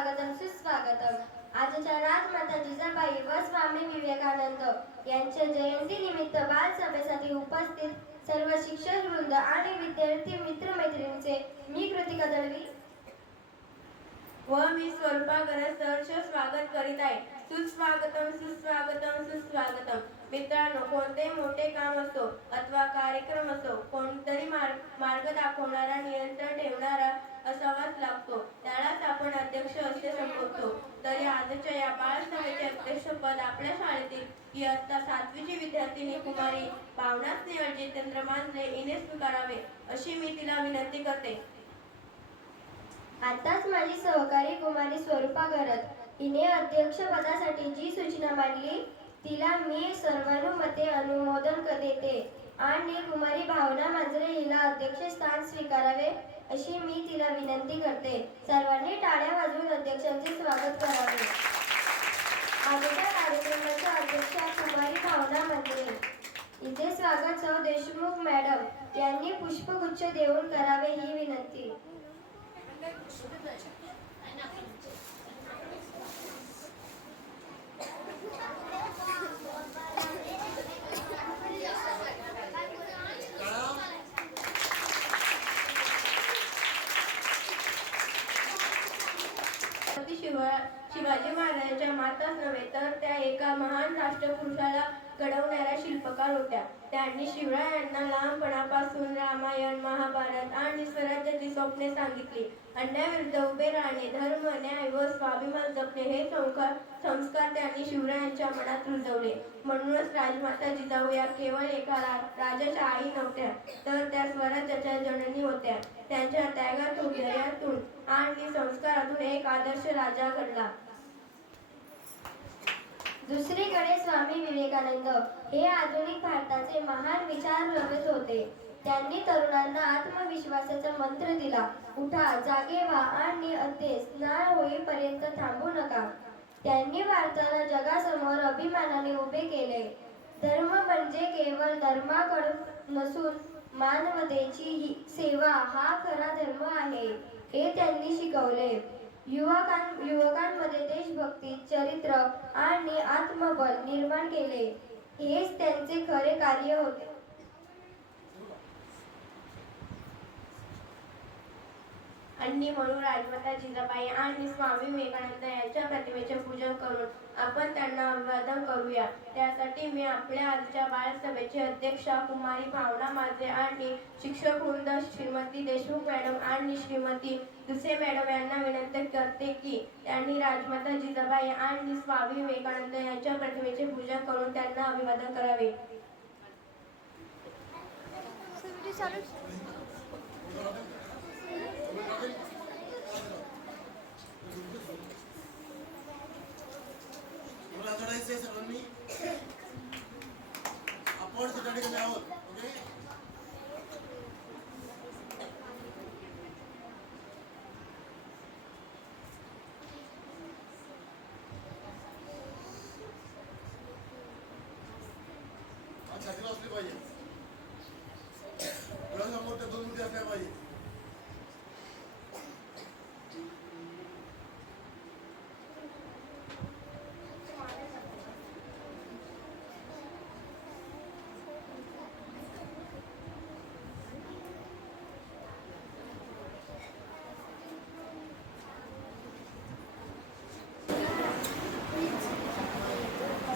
सुस्वागतम सुस्वागतम. आजच्या राजमाता जिजाबाई व स्वामी विवेकानंद यांच्या जयंती निमित्त बालसभेसाठी उपस्थित सर्व शिक्षक वृंद आणि विद्यार्थी मित्रमैत्रिणींचे मी कृतिका दळवी व मी स्वरूपा गरज सहर्ष स्वागत करीत आहे. सुस्वागतम सुस्वागतम सुस्वागतम. मित्रांनो, कोणते मोठे काम असो अथवा कार्यक्रम असो, कोणतरी मार्ग दाखवणारा, नियंत्रण ठेवणारा असावाच लागतो. त्यालाच आपण अध्यक्ष असे संबोधतो. तरी आजच्या या बालसभेचे अध्यक्षपद आपल्या शाळेतील इयत्ता 7वीची विद्यार्थिनी कुमारी भावना स्नेहल जितेंद्र मांजरे हिने स्वीकारावे अशी मी तिला विनंती करते. आताच माझी सहकारी कुमारी स्वरूपा गरज हिने अध्यक्षपदासाठी जी सूचना मांडली तिला मी सर्वानुमते अनुमोदन देते आणि कुमारी भावना मांजरे हिला अध्यक्षस्थान स्वीकारावे अशी मी तिला विनंती करते. सर्वांनी टाळ्या वाजवून अध्यक्षांचे स्वागत करावे. आजच्या कार्यक्रमाच्या अध्यक्षा कुमारी भावना मांजरे. इथे स्वागत सौ देशमुख मॅडम यांनी पुष्पगुच्छ देऊन करावे ही विनंती. शिवाजी महाराजांच्या माताच नव्हे तर त्या एका महान राष्ट्रपुरुषाला घडवणाऱ्या शिल्पकार होत्या. त्यांनी शिवरायांना लहानपणापासून रामायण, महाभारत आणि स्वराज्याची स्वप्ने सांगितली. अन्यायाविरुद्ध उभे राहणे, धर्म, न्याय व स्वाभिमान जपणे हे संस्कार त्यांनी शिवरायांच्या मनात रुजवले. म्हणूनच राजमाता जिजाऊ या केवळ एका राजाच्या आई नव्हत्या, तर त्या स्वराज्याच्या जननी होत्या. त्यांच्या त्यागातून, धैर्यातून आणि संस्कारातून एक आदर्श राजा घडला. दुसरीकडे स्वामी विवेकानंद हे आधुनिक भारताचे महान विचारवंत होते. त्यांनी तरुणांना आत्मविश्वासाचा मंत्र दिला. उठा, जागे व्हा आणि अध्येस नाळ होईपर्यंत थांबू नका. त्यांनी भारताला जगासमोर अभिमानाने उभे केले. धर्म म्हणजे केवळ धर्माकडे नसून मानवतेची सेवा हा खरा धर्म आहे हे त्यांनी शिकवले. युवकांमध्ये देशभक्ती, चरित्र आणि आत्मबल निर्माण केले. हेच त्यांचे खरे कार्य होते. आणि म्हणून राजमाता जिजाबाई आणि स्वामी विवेकानंद यांच्या प्रतिमेचे पूजन करून आपण त्यांना अभिवादन करूया. त्यासाठी मी आपल्या आजच्या बालसभेची अध्यक्षा कुमारी भावना मांजरे आणि शिक्षक वृंद श्रीमती देशमुख मॅडम आणि श्रीमती दुसे मॅडम यांना विनंती करते की त्यांनी राजमाता जिजाबाई आणि स्वामी विवेकानंद यांच्या प्रतिमेचे पूजन करून त्यांना अभिवादन करावे. सर्वांनी आपण त्या ठिकाणी आहोत. ओके, छातीला असली पाहिजे. डोळ्यासमोर त्या 2 मुली असल्या पाहिजे.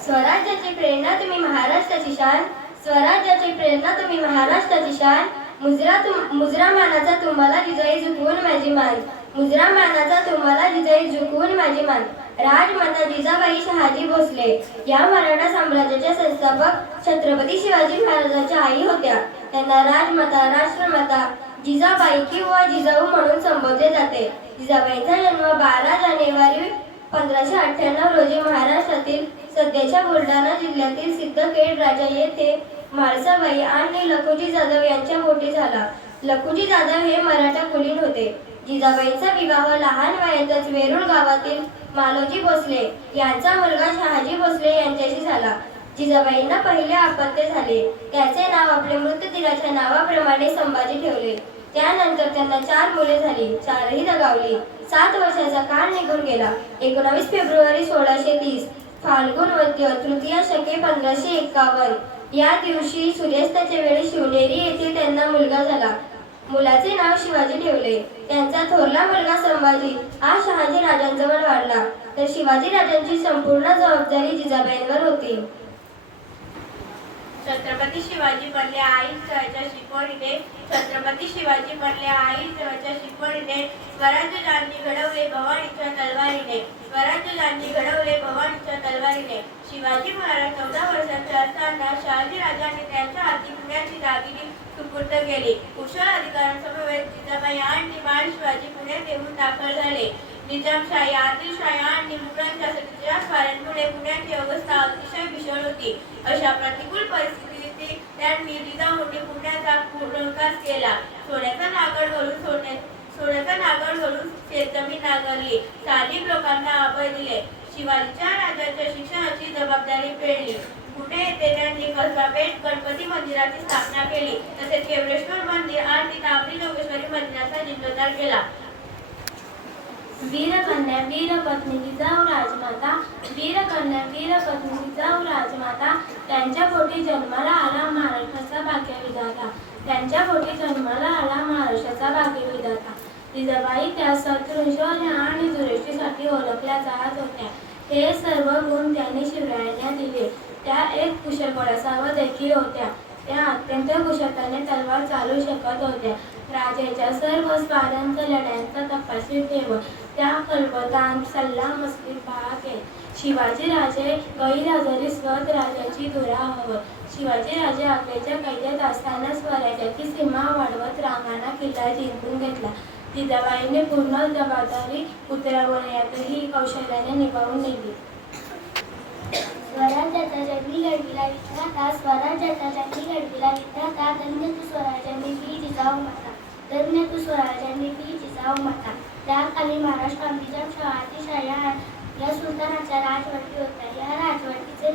स्वराज्याची प्रेरणा तुम्ही महाराष्ट्राची शान. स्वराज्याची प्रेरणा तुम्ही महाराष्ट्राची शान. मुजरा मानाचा तुम्हाला जिजाई झुकवून माझी मान. मुजरा मानाचा तुम्हाला जिजाई झुकवून माझी मान. राजमाता जिजाबाई शहाजी भोसले या मराठा साम्राज्याच्या संस्थापक छत्रपती शिवाजी महाराजांच्या आई होत्या. त्यांना राजमाता, राष्ट्रमाता, जिजाबाई किंवा जिजाऊ म्हणून संबोधले जाते. जिजाबाईंचा जन्म 12 जानेवारी 1598 रोजी महाराष्ट्रातील सध्याच्या बुलढाणा जिल्ह्यातील सिद्धखेड राजा येथे म्हाळसाबाई आणि लखुजी जाधव यांच्या पोटी झाला. लखुजी जाधव हे मराठा कुलीन होते. जिजाबाईंचा विवाह लहान वयातच वेरूळ गावातील मालोजी भोसले यांचा मुलगा शहाजी भोसले यांच्याशी झाला. जिजाबाईंना पहिले अपत्य झाले. त्याचे नाव आपले मृतदिनाच्या नावाप्रमाणे संभाजी ठेवले. त्यानंतर त्यांना 4 मुले झाली, 4ही दगावली. 7 वर्षाचा काळ निघून गेला. 19 फेब्रुवारी 1630 फाल्गुन वद्य तृतीया शके 1551 या दिवशी सूर्यास्ताच्या वेळी शिवनेरी येथे त्यांना मुलगा झाला. मुलाचे नाव शिवाजी ठेवले. त्यांचा थोरला मुलगा संभाजी हा शहाजी राजांजवळ वाढला, तर शिवाजी राजांची संपूर्ण जबाबदारी जिजाबाईंवर होती. छत्रपती शिवाजी बनले आईच्या शिकवणीने. छत्रपती शिवाजी बनले आईच्या शिकवणीने. स्वराज्य ज्यांनी घडवले भवानीच्या तलवारीने. स्वराज्य ज्यांनी घडवले भवानीच्या तलवारीने. शिवाजी महाराज 14 वर्षाचे असताना शहाजी राजांनी त्यांच्या हाती पुण्याची दागिनी सुपूर्द केली. कुशल अधिकाऱ्यांसमवेत जिजाबाई आणि बाळ शिवाजी पुण्यात येऊन दाखल झाले. निजामशाही, आदिलशाही आणि मुघलांच्या सत्तेच्या स्वाऱ्यांमुळे पुण्याची अवस्था अतिशय भीषण होती. अशा प्रतिकूल परिस्थितीत त्यांनी जिजाऊंनी पुण्याचा पुनर्विकास केला. सोन्याचा नागर घालून शेतजमीन नांगरली. स्थानिक लोकांना अभय दिले. शिवाजीच्या राजाच्या शिक्षणाची जबाबदारी पेलली. पुणे येथे त्यांनी कसबापेठ गणपती मंदिराची स्थापना केली. तसेच केवळेश्वर मंदिर आणि तांबडी जोगेश्वरी मंदिराचा जीर्णोद्धार केला. वीरकन्या वीरपत्नी जिजाऊ राजमाता. वीरकन्या वीरपत्नी जिजाऊ राजमाता. त्यांच्या पोटी जन्माला आला महाराष्ट्राचा भाग्यविधाता. त्यांच्या पोटी जन्माला आला महाराष्ट्राचा भाग्यविधाता. जिजाबाई त्या शौर्य आणि दुरुस्तीसाठी ओळखल्या जात होत्या. हे सर्व गुण त्यांनी शिवरायांना दिले. त्या एक कुशल घोडसावर देखील होत्या. त्या अत्यंत कुशलतेने तलवार चालू शकत होत्या. राजाच्या सर्व स्वारांचा लढ्यांचा तपासणी ठेवत त्या कलबतान सल्ला मसलीत भाग घेत. शिवाजी राजे गैरहजेरी स्वत राजाची धुरा हवत. शिवाजी राजे आपल्याच्या कैद्यात असताना स्वराज्याची सीमा वाढवत रांगाणा किल्ला जिंकून घेतला. जिजाबाईंनी पूर्ण जबाबदारी उतरवण्यातही कौशल्याने निभावून नेली. स्वराज्याचा जन्मी घडविला विधाता. स्वराज्याचा जन्मी घडविला विधाता. धन्य तू स्वराज्याने ती जिजाऊ माता. धन्य तू स्वराज्याने ती जिजाऊ माता. त्याखाली महाराष्ट्र निजामशाही, आदिलशाही या सुलतानाच्या राजवटी होत्या. या राजवटीचे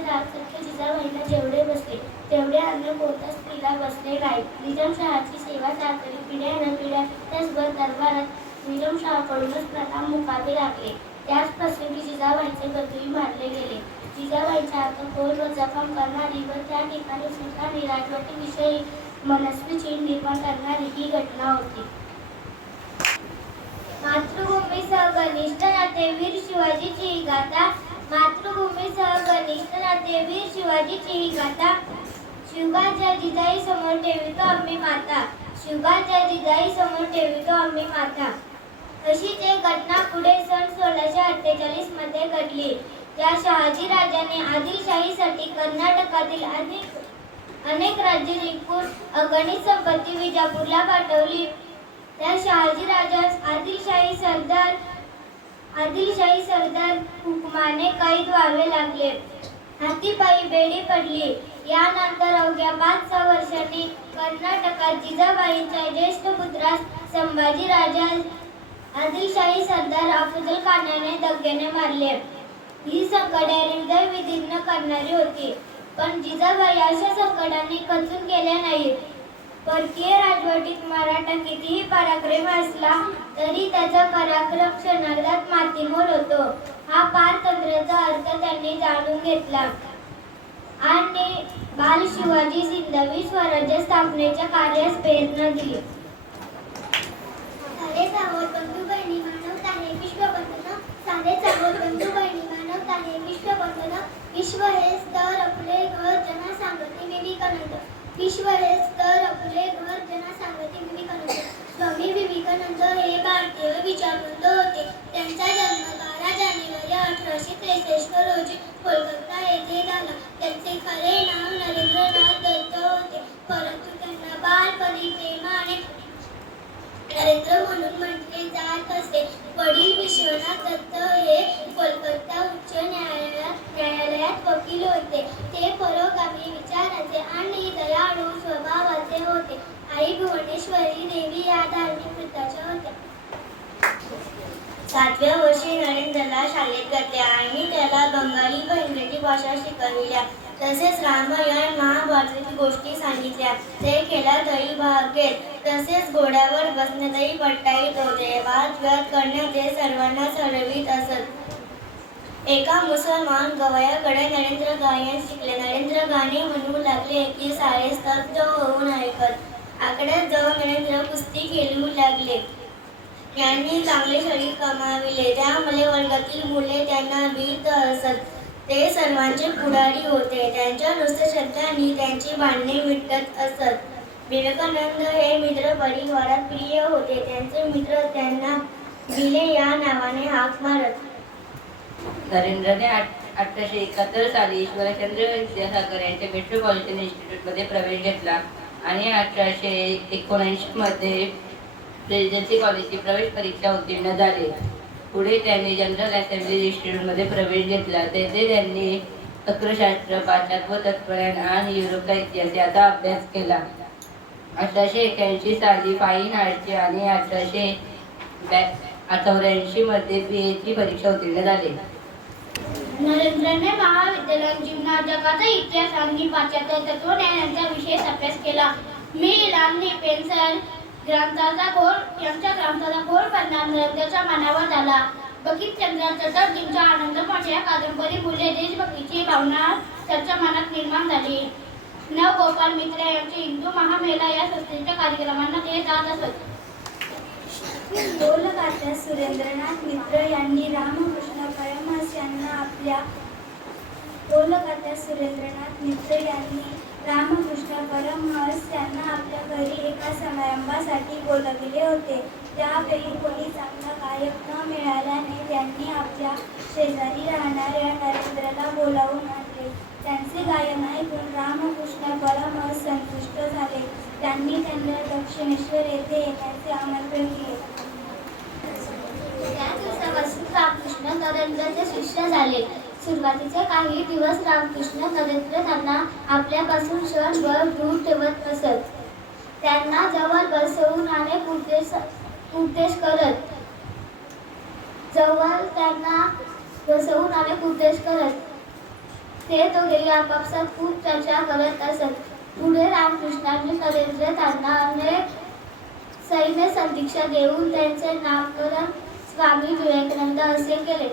दार सख्य जिजाबाईंना जेवढे बसले तेवढे अन्य कोणत्या स्त्रीला बसले नाही. निजामशाहाची सेवा सारखी पिढ्यानपिढ्या त्याचबरोबर दरबारात निजामशाहाकडूनच प्रथम मुकावे लागले. त्याच प्रसंगी जिजाबाईंचे गद्दुई मारले गेले. जिजाबाईंच्या हातात खोल व जखम करणारी व त्या ठिकाणी सुलतानी राजवटीविषयी मनस्वी चीड निर्माण करणारी ही घटना होती. मातृभूमीसह घनिष्ठ नाते वीर शिवाजीची ही गाथा. मातृभूमीसह घनिष्ठ नाते वीर शिवाजीची ही गाथा. शिवगाच्या जिजाई समोर ठेवितो आम्ही माता. शिवगाच्या जिजाई समोर ठेवितो आम्ही माता. अशीच एक घटना पुढे सन 1648 मध्ये घडली. त्या शहाजी राजाने आदिलशाहीसाठी कर्नाटकातील अनेक राज्ये जिंकून अगणित संपत्ती विजापूरला पाठवली. त्या शहाजी राजास आदिलशाही सरदार हुकुमाने कैद व्हावे लागले. हातीपायी बेडी पडली. यानंतर अवघ्या 5-6 वर्षांनी कर्नाटकात जिजाबाईंच्या ज्येष्ठ पुत्रास संभाजी राजास आदिलशाही सरदार अफजल खानाने दग्ग्याने मारले. ही संकटे हृदय विदीर्ण करणारी होती. पण जिजाबाई अशा संकटांनी खचून गेल्या नाहीत. परकीय राजवटीत मराठा कितीही पराक्रमी असला तरी त्याचा पराक्रम क्षणार्धात मातीमोल होतो. हा पारतंत्र्याचा अर्थ त्यांनी जाणून घेतला आणि बाल शिवाजी सिंधवी स्वराज्य स्थापनेच्या कार्यास प्रेरणा दिली. सारे चावल बंधू बहिणी मानवता हे विश्वबंधन. सारे चावल बंधू बहिणी मानवता हे विश्वबंधन. विश्व हेच तर आपले घर जना सांगते विवेकानंद. विश्व हेच तर आपले घर जना सांगते विवेकानंद. स्वामी विवेकानंद हे भारतीय विचारवंत होते. त्यांचा जन्म 12 जानेवारी 1863 रोजी कोलकाता येथे झाला. त्यांचे खरे नाव नरेंद्रनाथ दत्त होते, परंतु त्यांना बालपणी प्रेमाने नरेंद्र म्हणून म्हटले जात असे. वडील विश्वनाथ दत्त हे कोलकाता उच्च न्यायालयात वकील होते. ते पुरोगामी विचाराचे आणि दयाळू स्वभावाचे होते. आई भुवनेश्वरी देवी या धार्मिक वृत्ताच्या होत्या. 7व्या वर्षी नरेंद्रला शाळेत घातले आणि त्याला बंगाली व इंग्रजी भाषा शिकविल्या. तसेच रामायण महाभारताची गोष्टी सांगितल्या ते केला दही भागेल तसेच घोड्यावर बसणे दही पट्टाईत होते वाद करणे ते सर्वांना सरवित असत एका मुसलमान गवयाकडे नरेंद्र गायन शिकले नरेंद्र गाणे म्हणू लागले की सारे स्तब्ध होऊन ऐकत आकड्यात जाऊन नरेंद्र कुस्ती खेळू लागले यांनी चांगले शरीर कमाविले त्यामुळे वर्गातील मुले त्यांना भीत असत ते सर्वांचे पुढारी होते त्यांच्या नुसत्या शब्दांनी त्यांची भांडणे मिटत असत विवेकानंद हे मित्र परिवारात प्रिय होते त्यांचे मित्र त्यांना भिले या नावाने हाक मारत नरेंद्रने 1871 साली ईश्वरचंद्र विद्यासागर यांच्या मेट्रोपॉलिटन इन्स्टिट्यूटमध्ये प्रवेश घेतला आणि 1879 मध्ये प्रेसिडेन्सी कॉलेजची प्रवेश परीक्षा उत्तीर्ण झाले. पुढे त्यांनी जनरल असेंब्ली इन्स्टिट्यूटमध्ये प्रवेश घेतला. तेथे त्यांनी तर्कशास्त्र, पाश्चात्य तत्त्वज्ञान आणि युरोपचा इतिहास याचा अभ्यास केला. 1881 साली फाईन आर्टचे आणि 1884 मध्ये PhD परीक्षा उत्तीर्ण झाले. नरेंद्रने महाविद्यालयीन जीवनात जगाचा इतिहास आणि पाश्चात्य तत्त्वज्ञान यांचा विशेष अभ्यास केला. मिल आणि पेन्सल यांच्या ग्रंथाचा घोर परिणाम नरेंद्रच्या मनावर झाला. बंकिमचंद्र चटर्जींच्या आनंदपाठ या कादंबरीमुळे देशभक्तीची भावना त्याच्या मनात निर्माण झाली. न. गोपाल मित्र यांचे हिंदू महामेला या संस्थेच्या कार्यक्रमांना ते जात असत. बोलगात्यात सुरेंद्रनाथ मित्र यांनी रामकृष्ण परमहंस यांना आपल्या घरी एका समारंभासाठी बोलविले होते. त्यावेळी कोणी चांगला गायक न मिळाल्याने त्यांनी आपल्या शेजारी राहणाऱ्या नरेंद्रला बोलावून आणले. त्यांचे गायन ऐकून रामकृष्ण परमहंस संतुष्ट झाले. त्यांनी त्यांना दक्षिणेश्वर येथे येण्याचे आमंत्रण दिले. त्या दिवसापासून रामकृष्ण नरेंद्रचे शिष्य झाले. सुरुवातीचे काही दिवस रामकृष्ण नरेंद्र त्यांना आपल्यापासून क्षणभर दूर ठेवत असत. त्यांना जवळ बसवून अनेक उपदेश करत ते दोघेही आपापसात खूप चर्चा करत असत. पुढे रामकृष्णांनी नरेंद्र त्यांना अनेक सैन्य संदीक्षा देऊन त्यांचे नामकरण स्वामी विवेकानंद असे केले.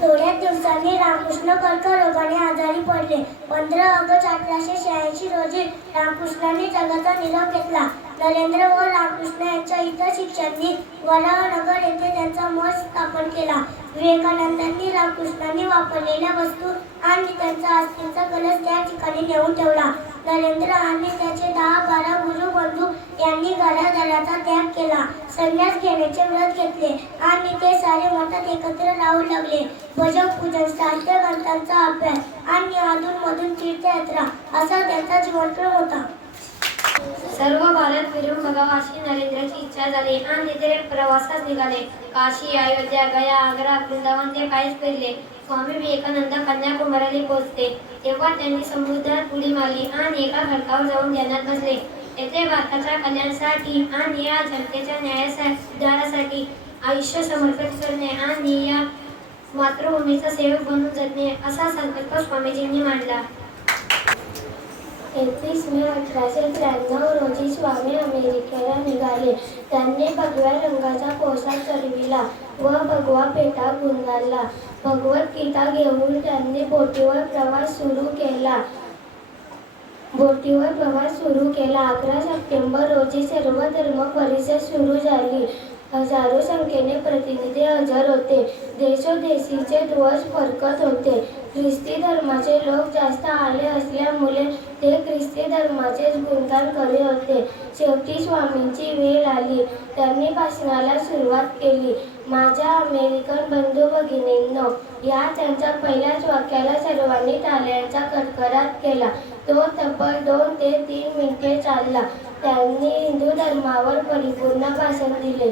थोड्याच दिवसांनी रामकृष्ण कर्करोगाने आजारी पडले. 15 ऑगस्ट 1886 रोजी रामकृष्णांनी जगाचा निरोप घेतला. नरेंद्र व रामकृष्ण यांच्या इतर शिष्यांनी वराहनगर येथे त्यांचा मठ स्थापन केला. विवेकानंदांनी रामकृष्णांनी वापरलेल्या वस्तू आणि त्यांचा अस्थींचा कलश त्या ठिकाणी नेऊन ठेवला. नरेंद्र आणि त्याचे 10-12 गुरु बंधू यांनी घरादाराचा त्याग केला. संन्यास घेण्याचे व्रत घेतले आणि ते सारे मठात एकत्र राहू लागले. भजन, पूजन, साहित्य ग्रंथांचा अभ्यास आणि अधूनमधून तीर्थयात्रा असा त्यांचा जीवनक्रम होता. सर्व भारत फिरून बघावा अशी नरेंद्रची इच्छा झाली आणि ते प्रवासास निघाले. काशी, अयोध्या, गया, आग्रा, वृंदावन ते पायीच फिरले. स्वामी विवेकानंद कन्याकुमारीला पोहोचले तेव्हा त्यांनी समुद्रात उडी मारली आणि एका खडकावर जाऊन ध्यानात बसले. तेथे भारताच्या कल्याणासाठी आणि या जनतेच्या न्यायासाठी आयुष्य समर्पित करणे आणि या मातृभूमीचा सेवक बनून जगणे असा संकल्प स्वामीजींनी मांडला. 31 मे 1893 रोजी स्वामी अमेरिकेला निघाले. त्यांनी भगव्या रंगाचा पोशाख चढविला व भगवा पेटा गुंडाळला. भगवद्गीता घेऊन त्यांनी बोटीवर प्रवास सुरू केला. 11 सप्टेंबर रोजी सर्व धर्म परिषद सुरू झाली. हजारो संख्येने प्रतिनिधी हजर होते. देशोदेशीचे ध्वज फडकत होते. ख्रिस्ती धर्माचे लोक जास्त आले असल्यामुळे ते ख्रिस्ती धर्माचेच गुणगान करीत होते. शेवटी स्वामींची वेळ आली. त्यांनी भाषणाला सुरुवात केली. माझ्या अमेरिकन बंधू भगिनींनो, या त्यांच्या पहिल्याच वाक्याला सर्वांनी टाळ्यांचा कडकडाट केला. तो तब्बल 2 ते 3 मिनिटे चालला. त्यांनी हिंदू धर्मावर परिपूर्ण भाषण दिले.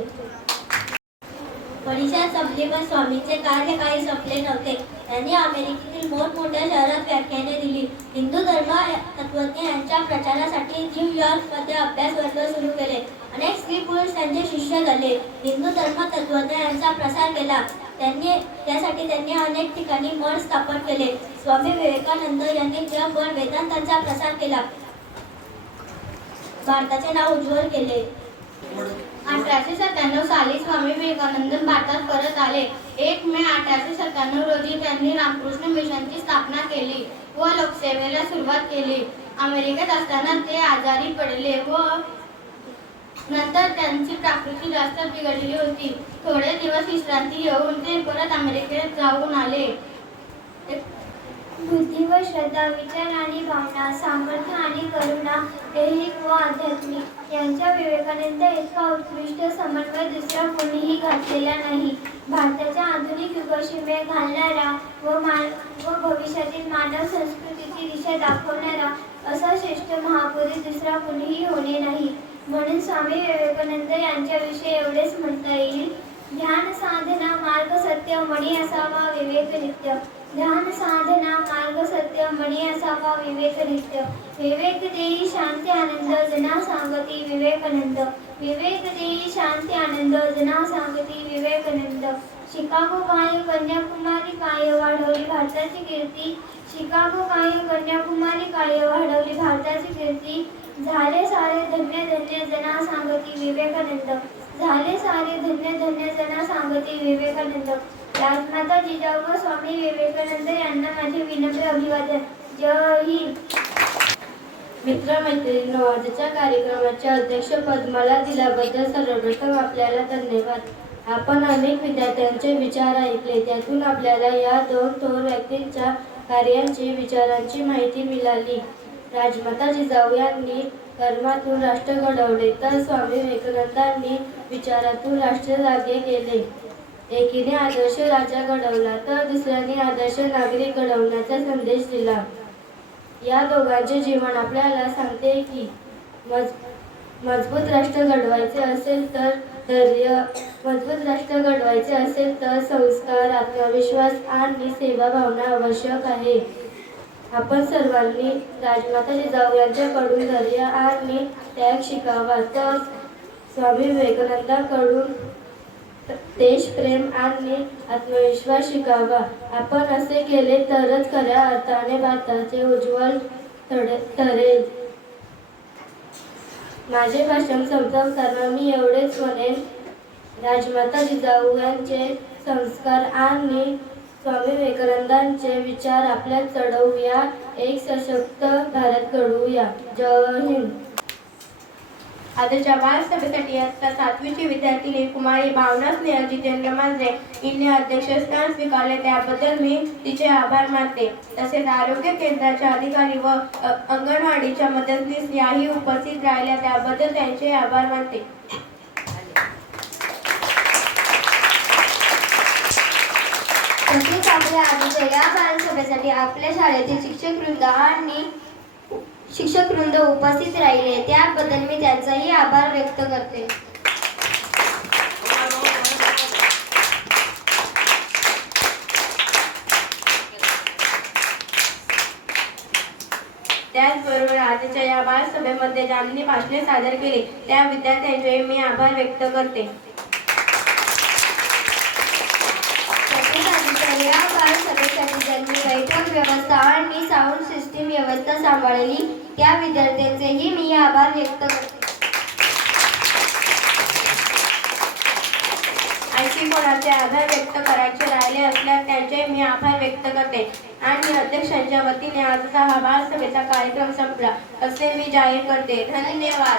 परिषद संपली पण स्वामींचे कार्य काही संपले नव्हते. त्यांनी अमेरिकेतील मोठमोठ्या शहरात व्याख्याने दिली. हिंदू धर्म तत्त्वज्ञ यांच्या प्रचारासाठी न्यूयॉर्कमध्ये अभ्यास वर्ग सुरू केले. अनेक स्त्री पुरुष त्यांचे शिष्य झाले. हिंदू धर्म तत्त्वज्ञ यांचा प्रसार केला. त्यासाठी त्यांनी अनेक ठिकाणी मठ स्थापन केले. स्वामी विवेकानंद यांनी जगभर वेदांतांचा प्रसार केला. भारताचे नाव उज्ज्वल केले. 1897 साली स्वामी विवेकानंद भारतात परत आले. 1 मे 1897 रोजी त्यांनी रामकृष्ण मिशनची स्थापना केली व लोकसेवेला सुरुवात केली. अमेरिकेत असताना ते आजारी पडले व नंतर त्यांची प्रकृती जास्त बिघडली होती. थोडे दिवस विश्रांती घेऊन ते परत अमेरिकेत जाऊन आले. बुद्धी व श्रद्धा, विचार आणि भावना, सामर्थ्य आणि करुणा, दैहिक व आध्यात्मिक यांच्या विवेकानंद इतका उत्कृष्ट समन्वय दुसरा कोणीही घातलेला नाही. भारताच्या आधुनिक युगशिमे घालणारा व भविष्यातील मानव संस्कृतीची दिशा दाखवणारा असा श्रेष्ठ महापुरुष दुसरा कोणीही होणे नाही. म्हणून स्वामी विवेकानंद यांच्याविषयी एवढेच म्हणता येईल. ध्यान साधना मार्ग सत्य मणी असावा विवेक नित्य. ध्यान साधना मार्ग सत्य मणी असावा विवेक नित्य. विवेक देई शांती आनंद जना सांगती विवेकानंद. विवेक देई शांती आनंद जना सांगती विवेकानंद. शिकागो काय कन्याकुमारी काय वाढवली भारताची कीर्ती. शिकागो काय कन्याकुमारी काय वाढवली भारताची कीर्ती. झाले सारे धन्य धन्य जना सांगती विवेकानंद. झाले सारे धन्य धन्य जना सांगती विवेकानंद. राजमाता जिजाऊ व स्वामी विवेकानंद यांना माझे विनम्र अभिवादन. जय हिंद. मित्रमैत्रिणींनो, आजच्या कार्यक्रमाचे अध्यक्षपद मला दिल्याबद्दल सर्वप्रथम आपल्याला धन्यवाद. आपण अनेक विद्यार्थ्यांचे विचार ऐकले. त्यातून आपल्याला या 2 थोर व्यक्तींच्या कार्यांची विचारांची माहिती मिळाली. राजमाता जिजाऊ यांनी कर्मातून राष्ट्र घडवले तर स्वामी विवेकानंदांनी विचारातून राष्ट्र जागे केले. एकीने आदर्श राजा घडवला तर दुसऱ्याने आदर्श नागरिक घडवण्याचा संदेश दिला. या दोघांचे जीवन आपल्याला सांगते की मजबूत राष्ट्र घडवायचे असेल तर धैर्य, मजबूत राष्ट्र घडवायचे असेल तर संस्कार, आत्मविश्वास आणि सेवाभावना आवश्यक आहे. आपण सर्वांनी राजमाता जिजाऊ यांच्याकडून धैर्य आणि त्याग शिकावा तर स्वामी विवेकानंदांकडून देशप्रेम आणि आत्मविश्वास शिकावा. आपण असे केले तरच खऱ्या अर्थाने भारताचे उज्ज्वल ठरेल. माझे भाषण संपवताना मी एवढेच म्हणेन, राजमाता जिजाऊ यांचे संस्कार आणि स्वामी विवेकानंदांचे विचार आपल्यात चढवूया. एक सशक्त भारत घडवूया. जय हिंद. आजच्या बालसभेसाठी इयत्ता 7वीची विद्यार्थिनी कुमारी भावना स्नेहल जितेंद्र मांजरे हिने अध्यक्षस्थान स्वीकारले त्याबद्दल मी तिचे आभार मानते. तसेच आरोग्य केंद्राच्या अधिकारी व अंगणवाडीच्या मदतनीस याही उपस्थित राहिल्या त्याबद्दल त्यांचे आभार मानते. तसेच आपल्या आजच्या या बालसभेसाठी आपल्या शाळेतील शिक्षकवृंद उपस्थित राहिले त्याबद्दल मी त्यांचाही आभार व्यक्त करते. त्याचबरोबर आजच्या या बालसभेमध्ये ज्यांनी भाषणे सादर केली त्या विद्यार्थ्यांचे मी आभार व्यक्त करते. या बालसभेसाठी ज्यांनी बैठक व्यवस्था आणि साऊंड सिस्टीम व्यवस्था सांभाळली त्या विद्यार्थ्यांचेही मी आभार व्यक्त करते. आणखी कोणाचे आभार व्यक्त करायचे राहिले असल्यास त्यांचे मी आभार व्यक्त करते. आणि अध्यक्षांच्या वतीने आजचा हा बालसभेचा कार्यक्रम संपला असे मी जाहीर करते. धन्यवाद.